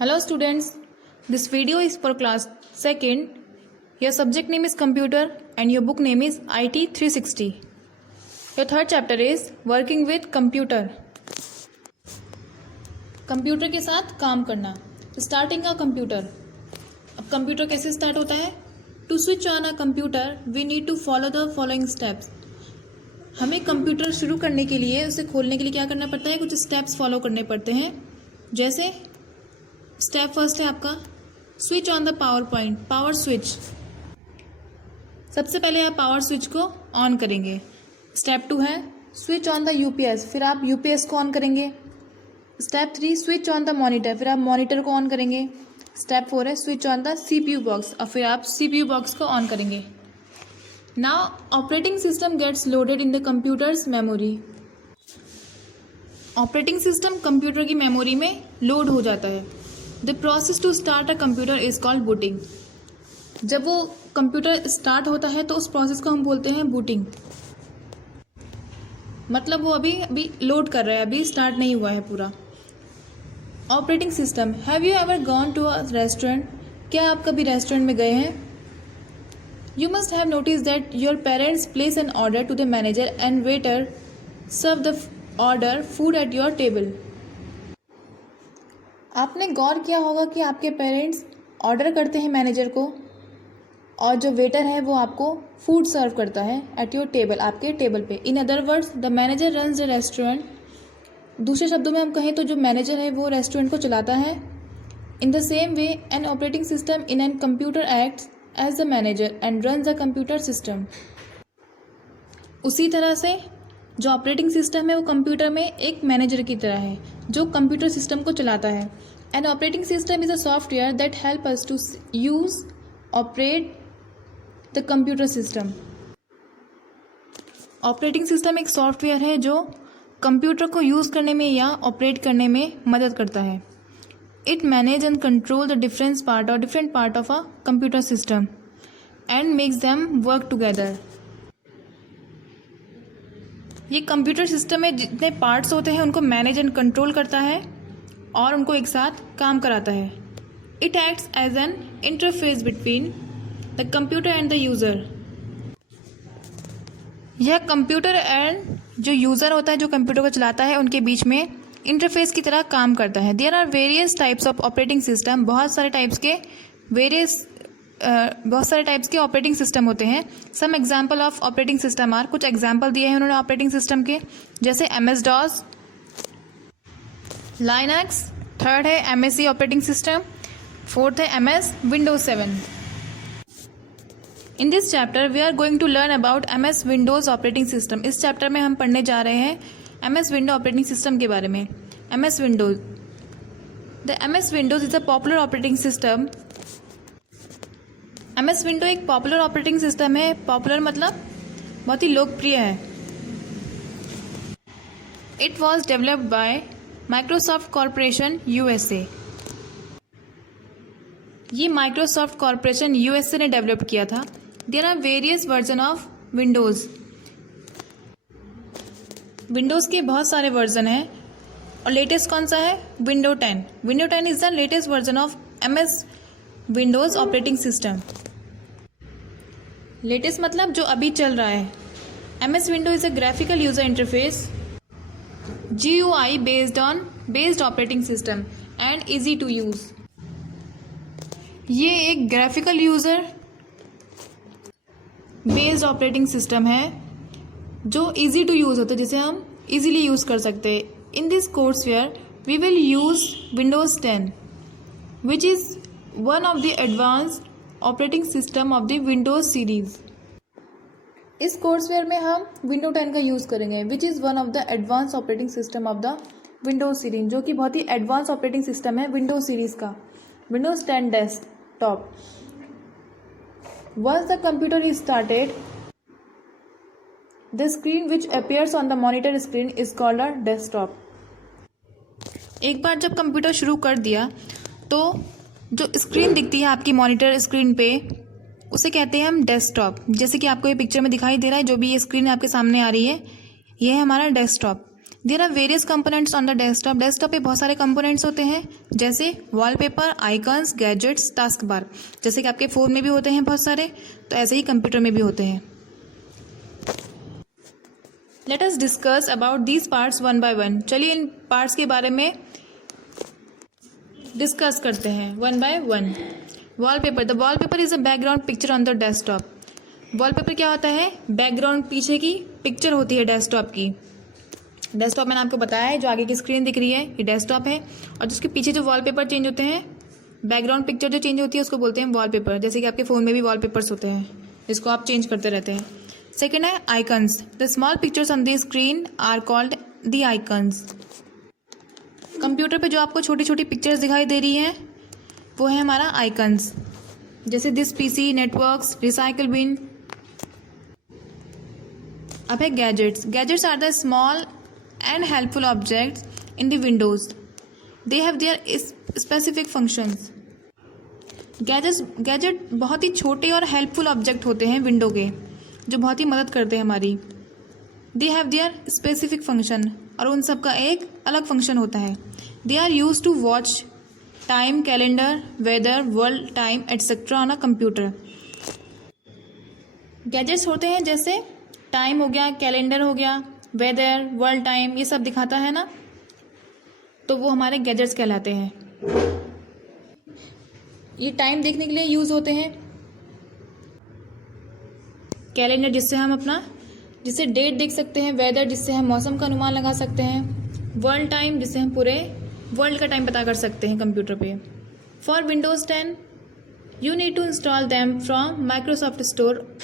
Hello students, this video is for class 2nd. Your subject name is computer and your book name is IT 360. Your third chapter is working with computer. Computer के साथ काम करना. Starting a computer. अब computer कैसे start होता है? To switch on a computer we need to follow the following steps. हमें computer शुरू करने के लिए, उसे खोलने के लिए क्या करना पड़ता है? कुछ स्टेप्स फॉलो करने पड़ते हैं. जैसे स्टेप फर्स्ट है आपका switch on the power point, power switch. सबसे पहले आप पावर स्विच को ऑन करेंगे. स्टेप 2 है स्विच ऑन द यूपीएस, फिर आप यूपीएस को ऑन करेंगे. Step 3 switch on the monitor, फिर आप मॉनिटर को ऑन करेंगे. स्टेप 4 है switch on the CPU box, और फिर आप सीपीयू बॉक्स को ऑन करेंगे. Now operating system gets loaded in the computer's memory. Operating system computer की मेमोरी में लोड हो जाता है. The process to start a computer is called booting. जब वो कंप्यूटर स्टार्ट होता है तो उस प्रोसेस को हम बोलते हैं बूटिंग. मतलब वो अभी लोड कर रहा है, अभी स्टार्ट नहीं हुआ है पूरा. Operating system. Have you ever gone to a restaurant? क्या आप कभी रेस्टोरेंट में गए हैं? You must have notice that your parents place an order to the manager and waiter serve the order food at your table. आपने गौर किया होगा कि आपके पेरेंट्स ऑर्डर करते हैं मैनेजर को, और जो वेटर है वो आपको फूड सर्व करता है एट योर टेबल, आपके टेबल पे. In other words the manager runs the restaurant. दूसरे शब्दों में हम कहें तो जो मैनेजर है वो रेस्टोरेंट को चलाता है. In the same way an operating system in an computer acts as the manager and runs the computer system. उसी तरह से जो ऑपरेटिंग सिस्टम है वो कंप्यूटर में एक मैनेजर की तरह है जो कंप्यूटर सिस्टम को चलाता है. An operating system is a software that help us to use operate the computer system. Operating system एक सॉफ्टवेयर है जो कंप्यूटर को यूज़ करने में या ऑपरेट करने में मदद करता है. It manage and control the different part of a computer system and makes them work together. ये कंप्यूटर सिस्टम में जितने पार्ट्स होते हैं उनको मैनेज एंड कंट्रोल करता है और उनको एक साथ काम कराता है. It acts as an interface between the computer and the user. यह कंप्यूटर एंड जो यूज़र होता है, जो कंप्यूटर को चलाता है, उनके बीच में इंटरफेस की तरह काम करता है. There are various types of operating system. बहुत सारे टाइप्स के ऑपरेटिंग सिस्टम होते हैं. Some example of operating system are, कुछ एग्जाम्पल दिए हैं उन्होंने ऑपरेटिंग सिस्टम के, जैसे MS-DOS, लाइनक्स. थर्ड है MSC ऑपरेटिंग सिस्टम. फोर्थ है MS Windows 7. In this chapter we are going to learn about MS Windows operating system. इस chapter में हम पढ़ने जा रहे हैं MS Windows ऑपरेटिंग सिस्टम के बारे में. MS Windows. The MS Windows is a popular operating system. MS Windows एक पॉपुलर ऑपरेटिंग सिस्टम है. पॉपुलर मतलब बहुत ही लोकप्रिय है. It was developed by Microsoft Corporation USA. ये माइक्रोसॉफ्ट कॉरपोरेशन USA ने डेवलप किया था. There are various version of Windows. Windows के बहुत सारे वर्जन हैं और लेटेस्ट कौन सा है? Windows 10. Windows 10 is the latest version of MS Windows operating system. Latest मतलब जो अभी चल रहा है. MS Windows is a graphical user interface, GUI based operating system and easy to use. ये एक graphical user based operating system है जो ईजी टू यूज़ होता है, जिसे हम ईजीली यूज़ कर सकते हैं. In this courseware we will use Windows 10 which is one of the advanced operating system of the Windows series. इस कोर्सवेयर में हम Windows 10 का यूज़ करेंगे which is one of the advance operating system of the Windows series, जो कि बहुत ही advance operating system है विंडोज़ सीरीज़ का. Windows 10 desktop. Once the computer is started, the screen which appears on the monitor screen is called a desktop. एक बार जब computer शुरू कर दिया तो जो स्क्रीन दिखती है आपकी मॉनिटर स्क्रीन पे, उसे कहते हैं हम डेस्कटॉप. जैसे कि आपको ये पिक्चर में दिखाई दे रहा है, जो भी ये स्क्रीन आपके सामने आ रही है, ये है हमारा desktop. There are various components on the desktop. Desktop पे बहुत सारे कंपोनेंट्स होते हैं, जैसे wallpaper, icons, gadgets, task bar. जैसे कि आपके फ़ोन में भी होते हैं बहुत सारे, तो ऐसे ही कंप्यूटर में भी होते हैं। Let us discuss about these parts one by one. चलिए इन पार्ट्स के बारे में डिस्कस करते हैं one by one. Wallpaper, the wallpaper is a background picture on the desktop. Wallpaper क्या होता है? बैकग्राउंड, पीछे की पिक्चर होती है डेस्कटॉप की। डेस्कटॉप मैंने आपको बताया है, जो आगे की स्क्रीन दिख रही है ये डेस्कटॉप है, और जिसके पीछे जो वॉलपेपर चेंज होते हैं, बैकग्राउंड पिक्चर जो चेंज होती है उसको बोलते हैं वॉलपेपर। जैसे कि आपके फ़ोन में भी वॉलपेपर्स होते हैं जिसको आप चेंज करते रहते हैं। सेकेंड है icons. The small pictures on the screen are called the icons. Computer पे जो आपको छोटी छोटी पिक्चर्स दिखाई दे रही हैं वो है हमारा आइकन्स, जैसे this PC, networks, recycle bin. अब है gadgets. Gadgets are the small and helpful objects in the Windows. They have their specific functions. Gadget बहुत ही छोटे और हेल्पफुल ऑब्जेक्ट होते हैं विंडो के, जो बहुत ही मदद करते हैं हमारी। They have their specific function, और उन सब का एक अलग फंक्शन होता है। They are use to watch time, calendar, weather, world time etcetera on a computer. Gadgets होते हैं जैसे टाइम हो गया, कैलेंडर हो गया, वेदर, वर्ल्ड टाइम, ये सब दिखाता है ना, तो वो हमारे गैजेट्स कहलाते हैं। ये टाइम देखने के लिए यूज़ होते हैं। कैलेंडर जिससे डेट देख सकते हैं, वेदर जिससे हम मौसम का अनुमान लगा सकते हैं, वर्ल्ड टाइम जिससे हम पूरे वर्ल्ड का टाइम पता कर सकते हैं कंप्यूटर पे। For Windows 10 you need to install them from Microsoft store.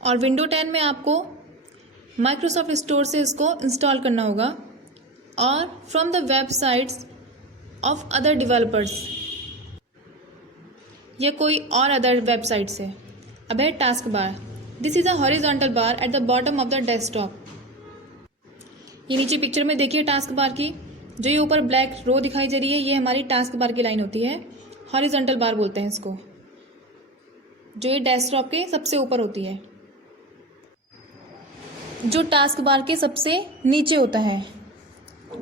और विंडो 10 में आपको माइक्रोसॉफ्ट स्टोर से इसको इंस्टॉल करना होगा, और from the websites of other developers, या कोई और अदर वेबसाइट से। अब है task bar. This is a horizontal bar at the bottom of the desktop. ये नीचे पिक्चर में देखिए टास्क बार की, जो ये ऊपर ब्लैक रो दिखाई दे रही है, ये हमारी टास्क बार की लाइन होती है। हॉरिजॉन्टल बार बोलते हैं इसको, जो ये डेस्कटॉप के सबसे ऊपर होती है, जो टास्क बार के सबसे नीचे होता है।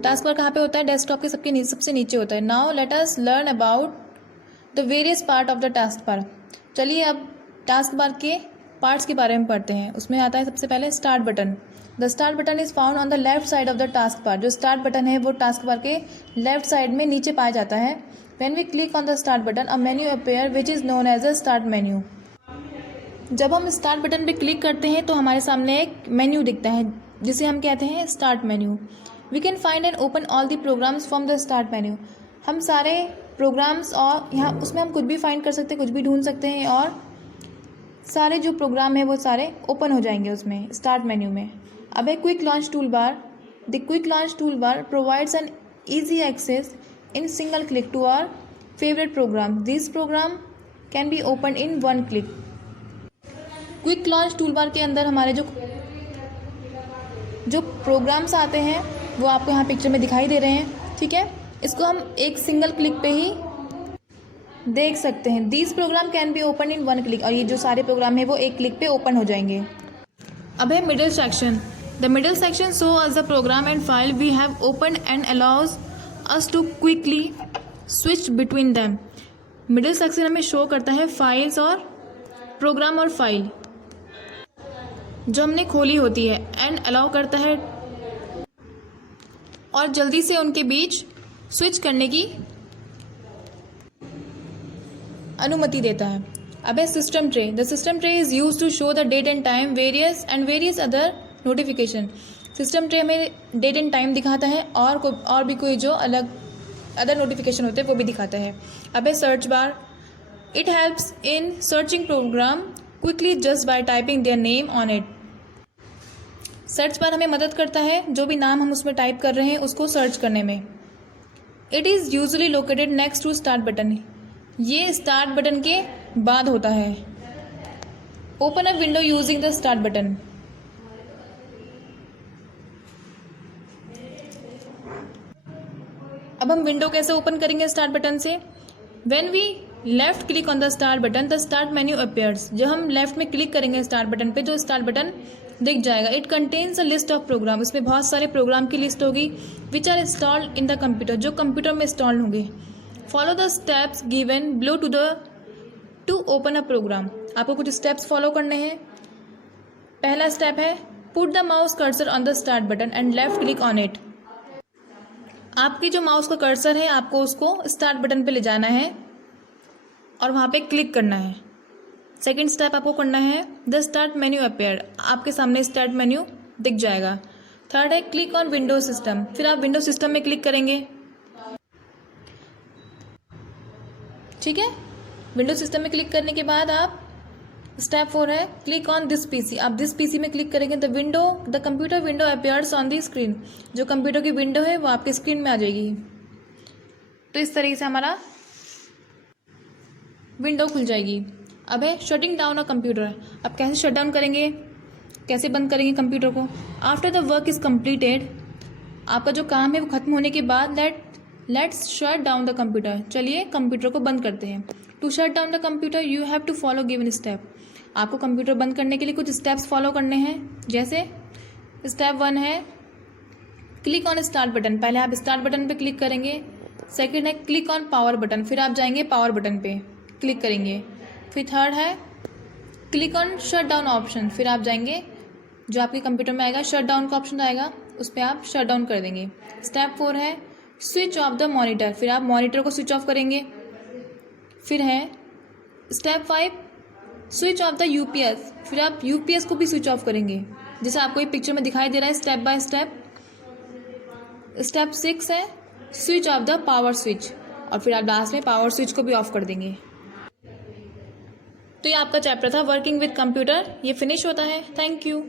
टास्क बार कहाँ पे होता है? डेस्कटॉप के सबसे नीचे होता है। Now let us learn about the various part of the task bar. चलिए अब टास्क बार के पार्ट्स के बारे में पढ़ते हैं। उसमें आता है सबसे पहले start button. The start button is found on the left side of the task bar. जो स्टार्ट बटन है वो टास्क बार के लेफ्ट साइड में नीचे पाया जाता है। When we click on the start button a menu appear which is known as a start menu. जब हम स्टार्ट बटन पे क्लिक करते हैं तो हमारे सामने एक मेन्यू दिखता है जिसे हम कहते हैं start menu. We can find and open all the programs from the start menu. हम सारे प्रोग्राम्स, और यहाँ उसमें हम कुछ भी फाइंड कर सकते हैं, कुछ भी ढूंढ सकते हैं, और सारे जो प्रोग्राम है वो सारे ओपन हो जाएंगे उसमें स्टार्ट मेन्यू में। अब है quick launch tool bar. The quick launch tool bar provides an easy access in single click to our favourite program. This program can be open in one click. Quick launch tool bar के अंदर हमारे जो programmes आते हैं वो आपको यहाँ picture में दिखाई दे रहे हैं, ठीक है। इसको हम एक सिंगल क्लिक पे ही देख सकते हैं। This program can be open in one click, और ये जो सारे प्रोग्राम है वो एक क्लिक पे ओपन हो जाएंगे। अब है middle section. The middle section show us the program and file we have open and allows us to quickly switch between them. Middle section हमें शो करता है फाइल्स और प्रोग्राम और फाइल जो हमने खोली होती है, एंड अलाउ करता है और जल्दी से उनके बीच स्विच करने की अनुमति देता है। अब है system tray. The system tray is use to show the date and time various other notification. System tray हमें डेट एंड टाइम दिखाता है, और भी कोई जो अलग अदर नोटिफिकेशन होते हैं वो भी दिखाता है। अब है search bar. It helps in searching program quickly just by typing their name on it. Search bar हमें मदद करता है जो भी नाम हम उसमें टाइप कर रहे हैं उसको सर्च करने में। It is usually located next to start button. ये स्टार्ट बटन के बाद होता है। Open a window using the start button. अब हम विंडो कैसे ओपन करेंगे स्टार्ट बटन से? When we left click on the start button the start menu appears. जब हम लेफ्ट में क्लिक करेंगे स्टार्ट बटन पे, जो स्टार्ट बटन दिख जाएगा। It contains a list of program, इसमें बहुत सारे प्रोग्राम की लिस्ट होगी which are installed in the computer, जो कंप्यूटर में इंस्टॉल होंगे। Follow the steps given below to open a program, आपको कुछ स्टेप्स फॉलो करने हैं। पहला स्टेप है put the mouse cursor on the start button and left click on it. आपकी जो माउस का कर्सर है आपको उसको स्टार्ट बटन पे ले जाना है और वहाँ पे क्लिक करना है। सेकेंड स्टेप आपको करना है द स्टार्ट मेन्यू अपीयर, आपके सामने स्टार्ट मेन्यू दिख जाएगा। थर्ड है क्लिक ऑन विंडो सिस्टम, फिर आप विंडो सिस्टम में क्लिक करेंगे। ठीक है, विंडो सिस्टम में क्लिक करने के बाद आप स्टेप 4 है क्लिक ऑन दिस पीसी, आप दिस पीसी में क्लिक करेंगे the computer window appears on the screen, जो कंप्यूटर की विंडो है वो आपके स्क्रीन में आ जाएगी। तो इस तरीके से हमारा विंडो खुल जाएगी। अब है शटिंग डाउन अ कंप्यूटर, अब कैसे शट डाउन करेंगे, कैसे बंद करेंगे कंप्यूटर को। After the work is completed, आपका जो काम है वो खत्म होने के बाद let's shut down the computer, चलिए कंप्यूटर को बंद करते हैं। To shut down the computer you have to follow given step, आपको कंप्यूटर बंद करने के लिए कुछ स्टेप्स फॉलो करने हैं। जैसे स्टेप 1 है क्लिक ऑन स्टार्ट बटन, पहले आप स्टार्ट बटन पे क्लिक करेंगे। सेकंड है क्लिक ऑन पावर बटन, फिर आप जाएंगे पावर बटन पे क्लिक करेंगे। फिर थर्ड है click on shut down option, फिर आप जाएंगे जो आपके कंप्यूटर में आएगा शट डाउन का ऑप्शन आएगा उस पर आप शट डाउन कर देंगे। स्टेप 4 है स्विच ऑफ द मॉनिटर, फिर आप मॉनिटर को स्विच ऑफ करेंगे। फिर है step 5 switch off the UPS, फिर आप यूपीएस को भी स्विच ऑफ करेंगे जैसे आपको ये पिक्चर में दिखाई दे रहा है स्टेप बाय स्टेप। स्टेप 6 है switch off the power switch, और फिर आप लास्ट में पावर स्विच को भी ऑफ कर देंगे। तो ये आपका चैप्टर था वर्किंग विद कंप्यूटर, ये फिनिश होता है। Thank you.